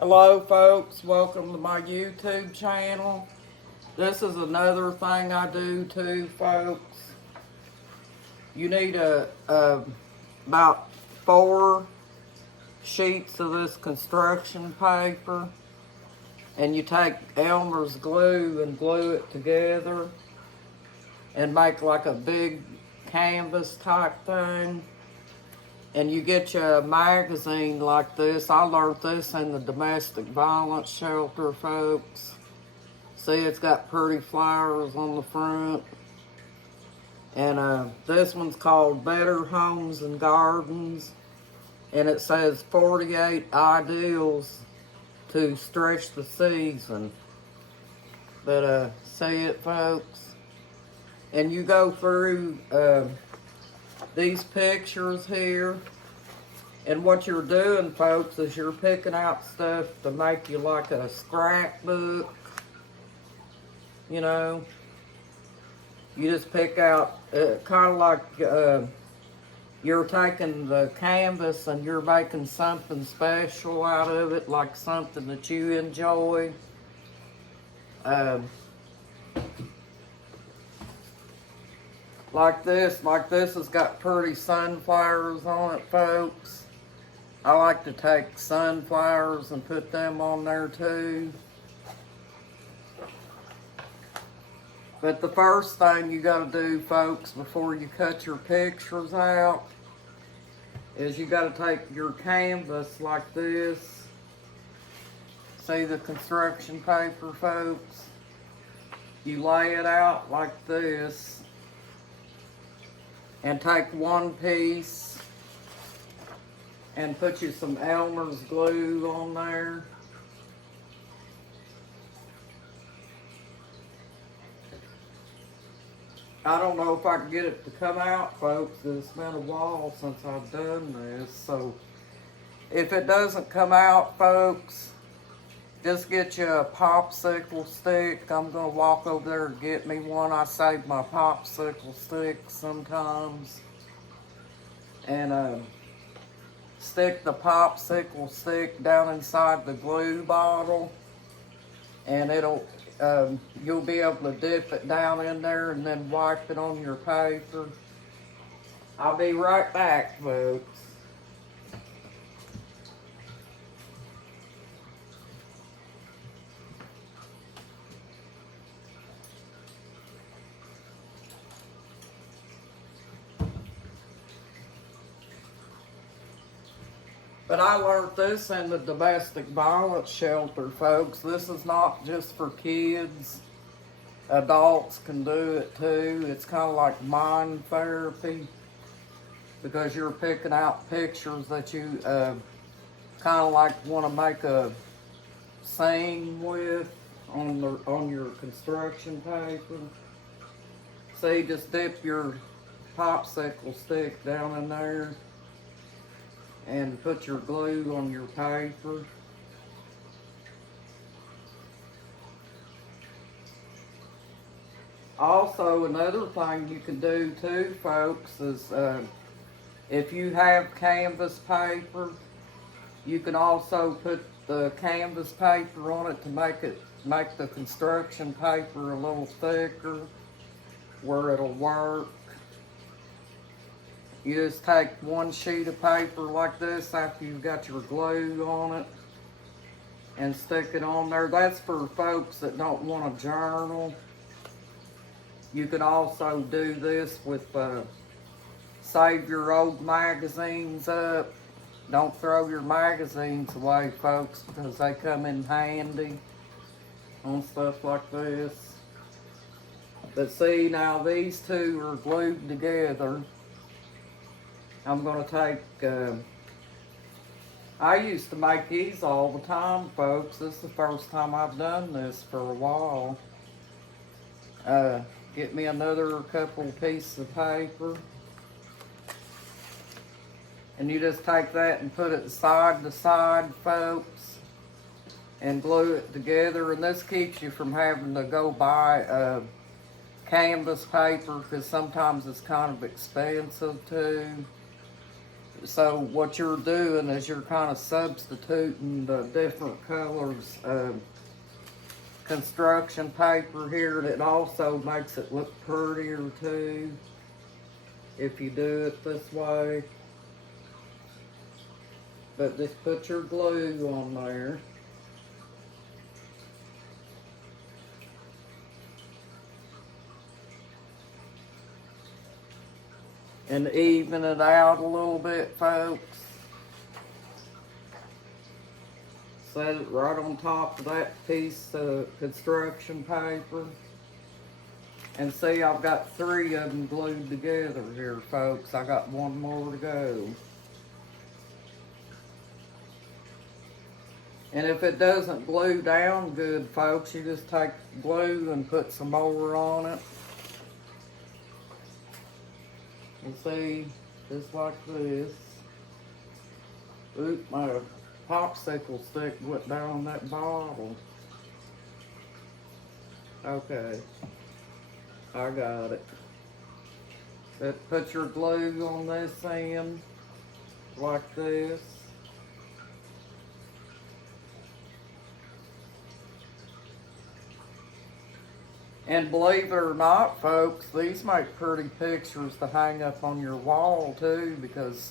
Hello folks, welcome to my YouTube channel. This is another thing I do too, folks. You need about 4 sheets of this construction paper, and you take Elmer's glue and glue it together and make like a big canvas type thing. And you get you a magazine like this. I learned this in the domestic violence shelter, folks. See, it's got pretty flowers on the front. And this one's called Better Homes and Gardens. And it says 48 ideals to stretch the season. But see it, folks? And you go through these pictures here, and what you're doing, folks, is you're picking out stuff to make you like a scrapbook. You know, you just pick out kind of like you're taking the canvas and you're making something special out of it, like something that you enjoy. Like this has got pretty sunflowers on it, folks. I like to take sunflowers and put them on there too. But the first thing you gotta do, folks, before you cut your pictures out, is you gotta take your canvas like this. See the construction paper, folks? You lay it out like this, and take one piece and put you some Elmer's glue on there. I don't know if I can get it to come out, folks. It's been a while since I've done this. So if it doesn't come out, folks, just get you a popsicle stick. I'm going to walk over there and get me one. I save my popsicle sticks sometimes. And stick the popsicle stick down inside the glue bottle. And you'll be able to dip it down in there and then wipe it on your paper. I'll be right back, folks. But I learned this in the domestic violence shelter, folks. This is not just for kids. Adults can do it too. It's kind of like mind therapy, because you're picking out pictures that you kind of like want to make a scene with on your construction paper. See, just dip your popsicle stick down in there and put your glue on your paper. Also, another thing you can do too, folks, is if you have canvas paper, you can also put the canvas paper on it to make the construction paper a little thicker, where it'll work. You just take one sheet of paper like this after you've got your glue on it and stick it on there. That's for folks that don't want to journal. You can also do this with save your old magazines up. Don't throw your magazines away, folks, because they come in handy on stuff like this. But see, now these two are glued together. I'm going to take, I used to make these all the time, folks. This is the first time I've done this for a while. Get me another couple pieces of paper. And you just take that and put it side to side, folks, and glue it together. And this keeps you from having to go buy canvas paper, because sometimes it's kind of expensive too. So what you're doing is you're kind of substituting the different colors of construction paper here, and it also makes it look prettier too if you do it this way. But just put your glue on there. And even it out a little bit, folks. Set it right on top of that piece of construction paper. And see, I've got 3 of them glued together here, folks. I got 1 more to go. And if it doesn't glue down good, folks, you just take glue and put some more on it. And see, just like this. Oop, my popsicle stick went down that bottle. Okay, I got it. But put your glue on this end, like this. And believe it or not, folks, these make pretty pictures to hang up on your wall too, because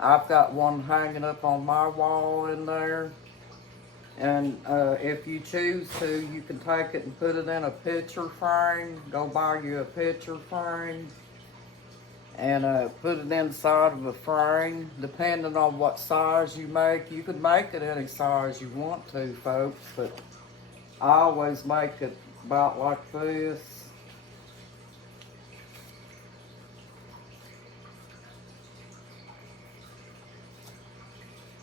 I've got one hanging up on my wall in there. And if you choose to, you can take it and put it in a picture frame. Go buy you a picture frame and put it inside of a frame. Depending on what size you make, you could make it any size you want to, folks, but I always make it about like this.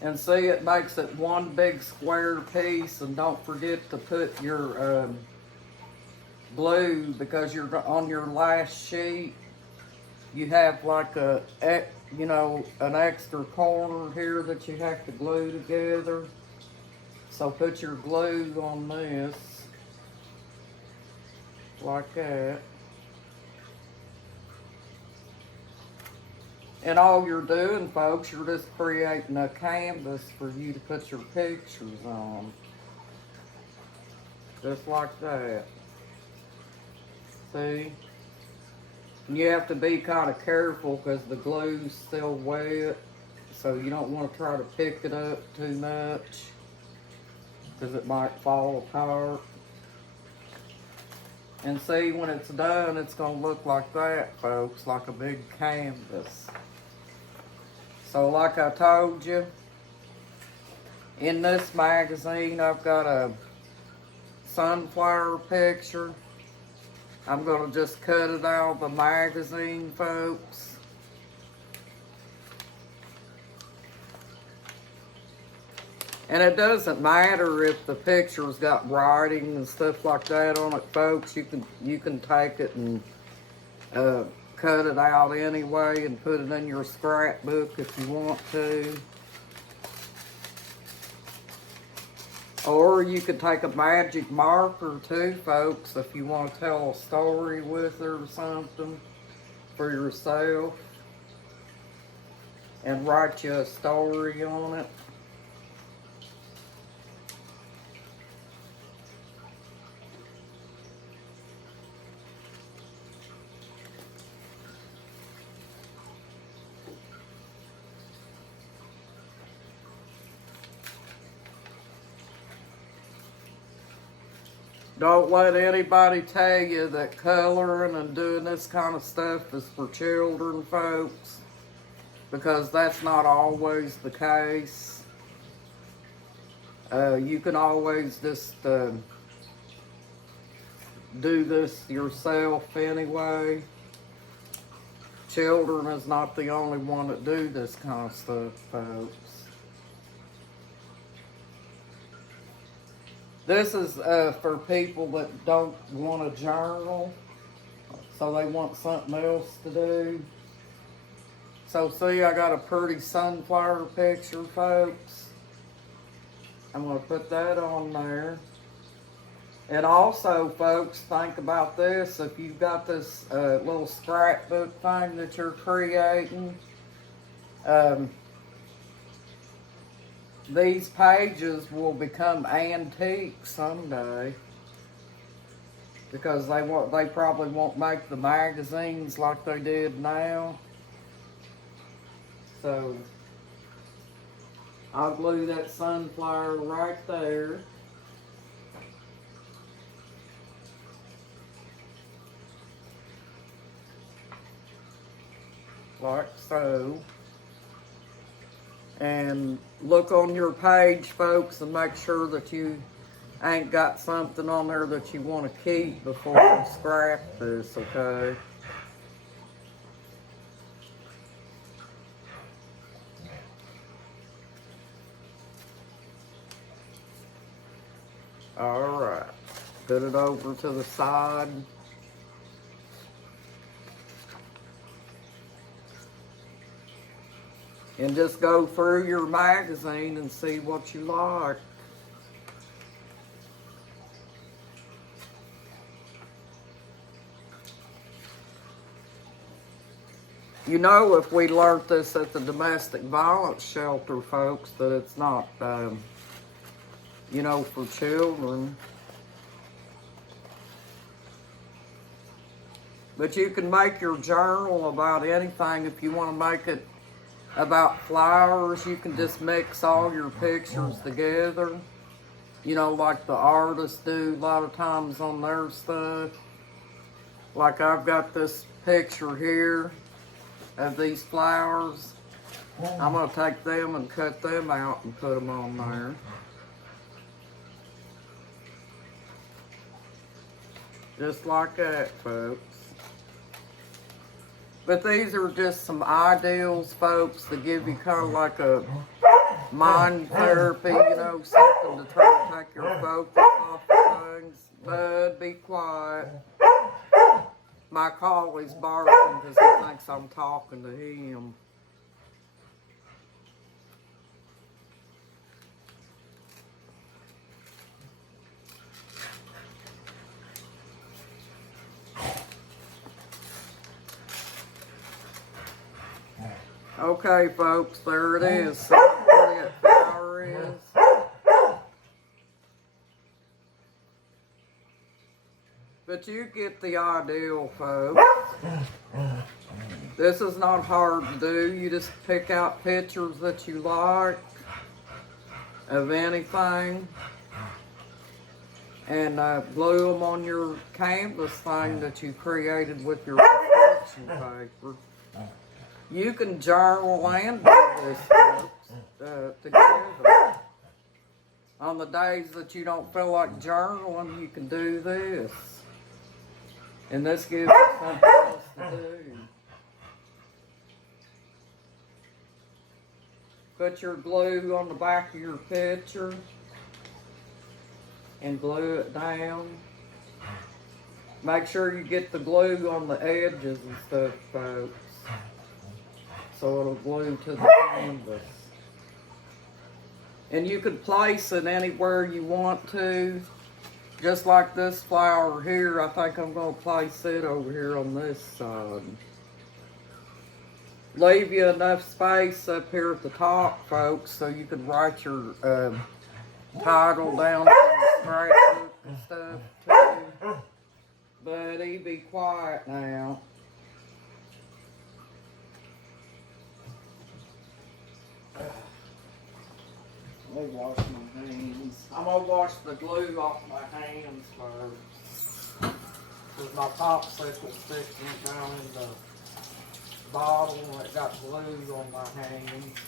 And see, it makes it one big square piece. And don't forget to put your glue, because you're on your last sheet. You have like an extra corner here that you have to glue together. So put your glue on this, like that. And all you're doing, folks, you're just creating a canvas for you to put your pictures on. Just like that. See? And you have to be kind of careful because the glue's still wet. So you don't want to try to pick it up too much, because it might fall apart. And see, when it's done, it's going to look like that, folks, like a big canvas. So like I told you, in this magazine, I've got a sunflower picture. I'm going to just cut it out of the magazine, folks. And it doesn't matter if the picture's got writing and stuff like that on it, folks. You can take it and cut it out anyway and put it in your scrapbook if you want to. Or you could take a magic marker too, folks, if you want to tell a story with it or something for yourself, and write you a story on it. Don't let anybody tell you that coloring and doing this kind of stuff is for children, folks, because that's not always the case. You can always just do this yourself anyway. Children is not the only one that do this kind of stuff, folks. This is for people that don't want a journal, so they want something else to do. So see, I got a pretty sunflower picture, folks. I'm going to put that on there. And also, folks, think about this. If you've got this little scrapbook thing that you're creating, Um, these pages will become antique someday because they probably won't make the magazines like they did now. So I'll glue that sunflower right there. Like so. And look on your page, folks, and make sure that you ain't got something on there that you want to keep before you scrap this, okay? Alright, put it over to the side. And just go through your magazine and see what you like. You know, if we learned this at the domestic violence shelter, folks, that it's not, you know, for children. But you can make your journal about anything. If you want to make it about flowers, you can just mix all your pictures together. You know, like the artists do a lot of times on their stuff. Like I've got this picture here of these flowers. I'm going to take them and cut them out and put them on there. Just like that, folks. But these are just some ideals, folks, to give you kind of like a mind therapy, you know, something to try to take your focus off of things. Bud, be quiet. My collie's barking because he thinks I'm talking to him. Okay, folks, there it is. See how pretty that flower is? But you get the ideal, folks. This is not hard to do. You just pick out pictures that you like of anything and glue them on your canvas thing that you created with your construction paper. You can journal and do this, folks, together. On the days that you don't feel like journaling, you can do this. And this gives you something else to do. Put your glue on the back of your picture and glue it down. Make sure you get the glue on the edges and stuff, folks, so it'll glue to the canvas. And you could place it anywhere you want to. Just like this flower here, I think I'm going to place it over here on this side. Leave you enough space up here at the top, folks, so you can write your title down on the scrapbook and stuff too. Buddy, be quiet now. Let me wash my hands. I'm going to wash the glue off my hands first. Because my popsicle sticking down in the bottle that got glue on my hands.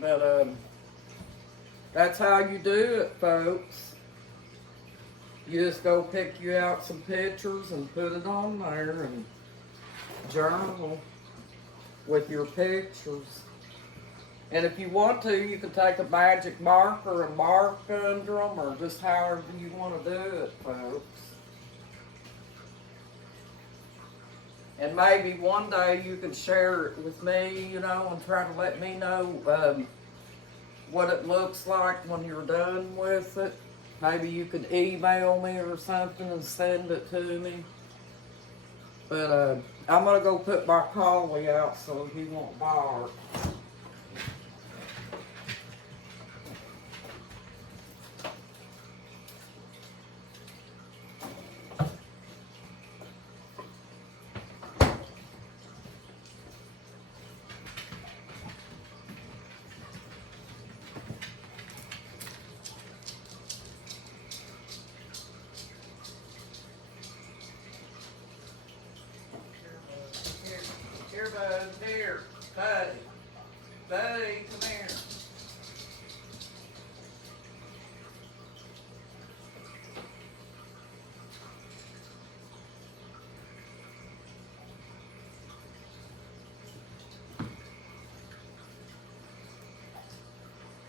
But that's how you do it, folks. You just go pick you out some pictures and put it on there and journal with your pictures. And if you want to, you can take a magic marker and mark under them, or just however you want to do it, folks. And maybe one day you can share it with me, you know, and try to let me know what it looks like when you're done with it. Maybe you could email me or something and send it to me. But I'm gonna go put my collie out so he won't bark. Here, bud, here, buddy. Buddy, come here.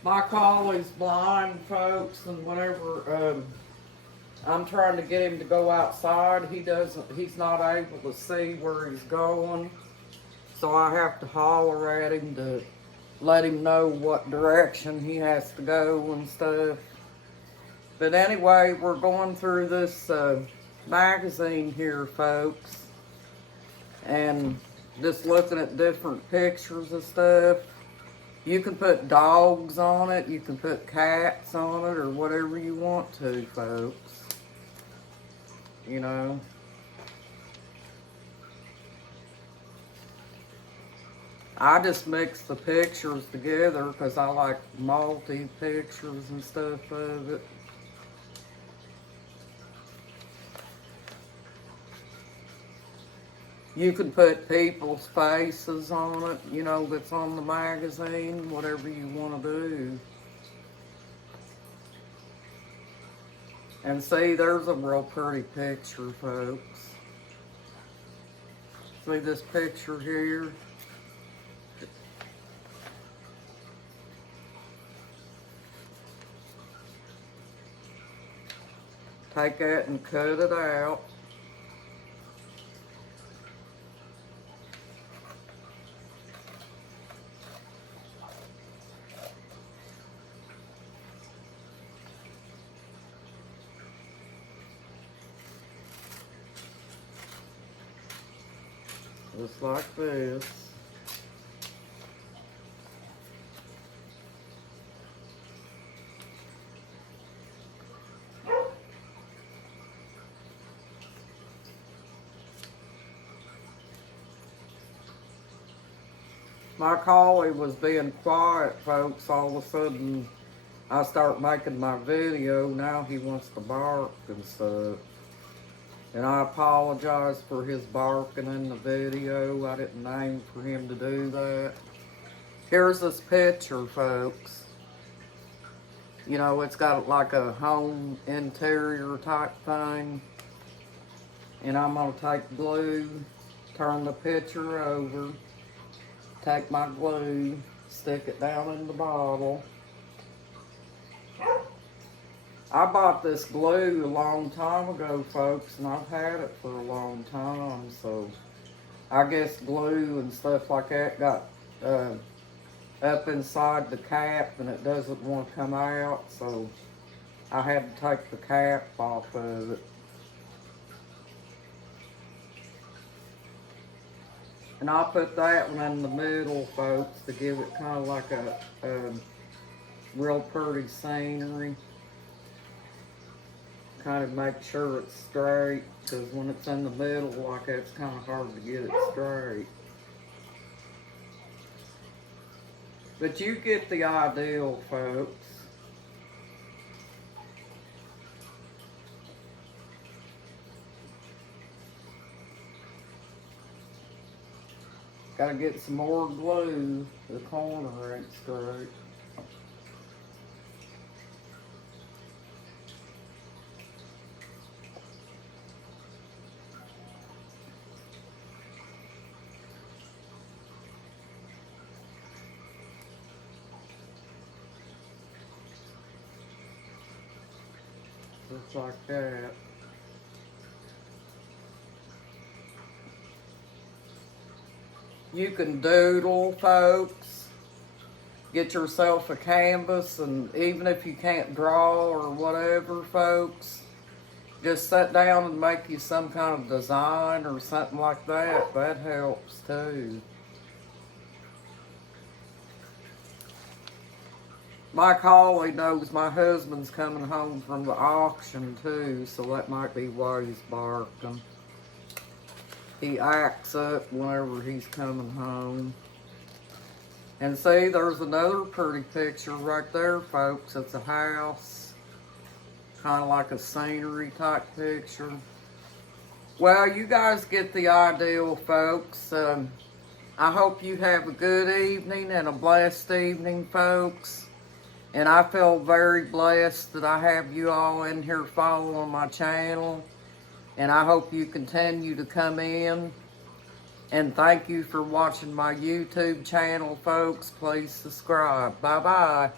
My collie's blind, folks, and whenever I'm trying to get him to go outside, he's not able to see where he's going. So I have to holler at him to let him know what direction he has to go and stuff. But anyway, we're going through this magazine here, folks, and just looking at different pictures and stuff. You can put dogs on it, you can put cats on it, or whatever you want to, folks. You know. I just mix the pictures together because I like multi-pictures and stuff of it. You can put people's faces on it, you know, that's on the magazine, whatever you want to do. And see, there's a real pretty picture, folks. See this picture here? Take that and cut it out. Just like this. My collie was being quiet, folks. All of a sudden, I start making my video. Now he wants to bark and stuff. And I apologize for his barking in the video. I didn't aim for him to do that. Here's this picture, folks. You know, it's got like a home interior type thing. And I'm going to take glue, turn the picture over, take my glue, stick it down in the bottle. I bought this glue a long time ago, folks, and I've had it for a long time, so I guess glue and stuff like that got up inside the cap and it doesn't want to come out, so I had to take the cap off of it. And I'll put that one in the middle, folks, to give it kind of like a real pretty scenery. Kind of make sure it's straight, because when it's in the middle like that, it's kind of hard to get it straight. But you get the ideal, folks. Gotta get some more glue. The corner ain't straight. Just like that. You can doodle, folks. Get yourself a canvas, and even if you can't draw or whatever, folks, just sit down and make you some kind of design or something like that. That helps too. Mike Hawley knows my husband's coming home from the auction too, so that might be why he's barking. He acts up whenever he's coming home. And see, there's another pretty picture right there, folks. It's a house. Kind of like a scenery type picture. Well, you guys get the idea, folks. I hope you have a good evening and a blessed evening, folks. And I feel very blessed that I have you all in here following my channel. And I hope you continue to come in. And thank you for watching my YouTube channel, folks. Please subscribe. Bye-bye.